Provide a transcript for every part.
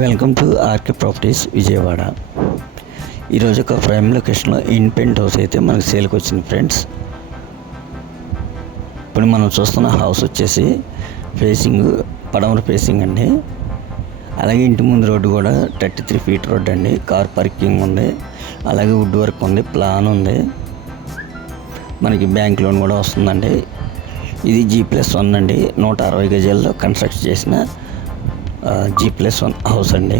Welcome to RK properties Vijayawada. ఈరోజు ఒక prime లొకేషన్లో ఇండిపెండెంట్ హౌస్ అయితే మనకు సేల్కి వచ్చింది ఫ్రెండ్స్. ఇప్పుడు మనం చూస్తున్న హౌస్ వచ్చేసి పడమర ఫేసింగ్ అండి. అలాగే ఇంటి ముందు రోడ్డు కూడా 33 feet రోడ్ అండి. కార్ పార్కింగ్ ఉంది, అలాగే వుడ్ వర్క్ ఉంది, ప్లాన్ ఉంది. మనకి బ్యాంక్ లోన్ కూడా వస్తుందండి. ఇది G+1 అండి. 160 గజాల్లో కన్స్ట్రక్ట్ చేసిన G+1 హౌస్ అండి.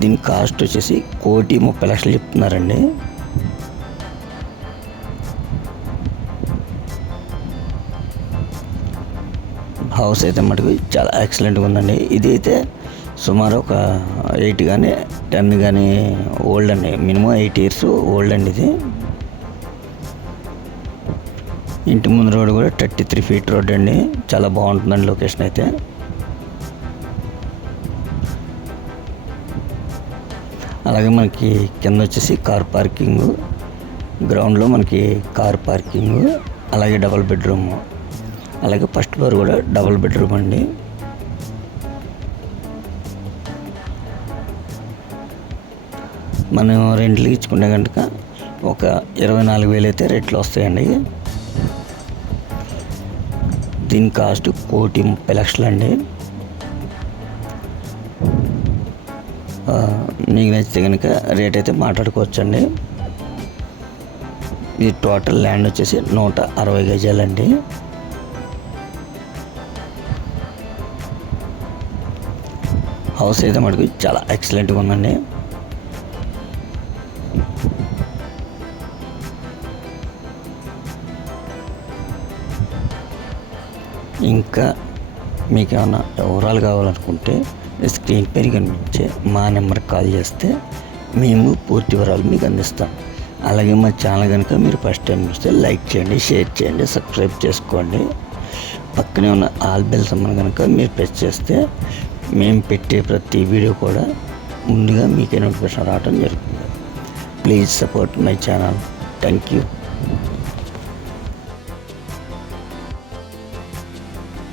దీని కాస్ట్ వచ్చేసి 1,30,00,000 చెప్తున్నారండి. హౌస్ అయితే మటుకు చాలా ఎక్సలెంట్గా ఉందండి. ఇది అయితే సుమారు ఒక 8 కానీ 10 కానీ ఓల్డ్ అండి. మినిమం 8 years ఓల్డ్ అండి. ఇది ఇంటి ముందు రోడ్డు కూడా 33 feet రోడ్ అండి. చాలా బాగుంటుందండి లొకేషన్ అయితే. అలాగే మనకి కింద వచ్చేసి కార్ పార్కింగ్, గ్రౌండ్లో మనకి కార్ పార్కింగ్, అలాగే డబుల్ బెడ్రూమ్, అలాగే ఫస్ట్ ఫ్లోర్ కూడా డబుల్ బెడ్రూమ్ అండి. మనం రెంట్లకి ఇచ్చుకునే కనుక ఒక 24,000 అయితే రేట్లు వస్తాయండి. దీని కాస్ట్ 1,30,00,000 అండి. మీకు నచ్చితే కనుక రేట్ అయితే మాట్లాడుకోవచ్చండి. ఇది టోటల్ ల్యాండ్ వచ్చేసి 160 గజాలండి. హౌస్ అయితే మనకు చాలా ఎక్సలెంట్గా ఉందండి. ఇంకా మీకు ఏమైనా వివరాలు కావాలనుకుంటే స్క్రీన్ పైన కనిపించే మా నెంబర్కి కాల్ చేస్తే మేము పూర్తి వివరాలు మీకు అందిస్తాం. అలాగే మా ఛానల్ కనుక మీరు ఫస్ట్ టైం చూస్తే లైక్ చేయండి, షేర్ చేయండి, సబ్స్క్రైబ్ చేసుకోండి. పక్కనే ఉన్న ఆల్ బెల్ సింబల్ కనుక మీరు ప్రెస్ చేస్తే మేము పెట్టే ప్రతి వీడియో కూడా ముందుగా మీకే నోటిఫికేషన్ రావడం జరుగుతుంది. Please support my channel. Thank you.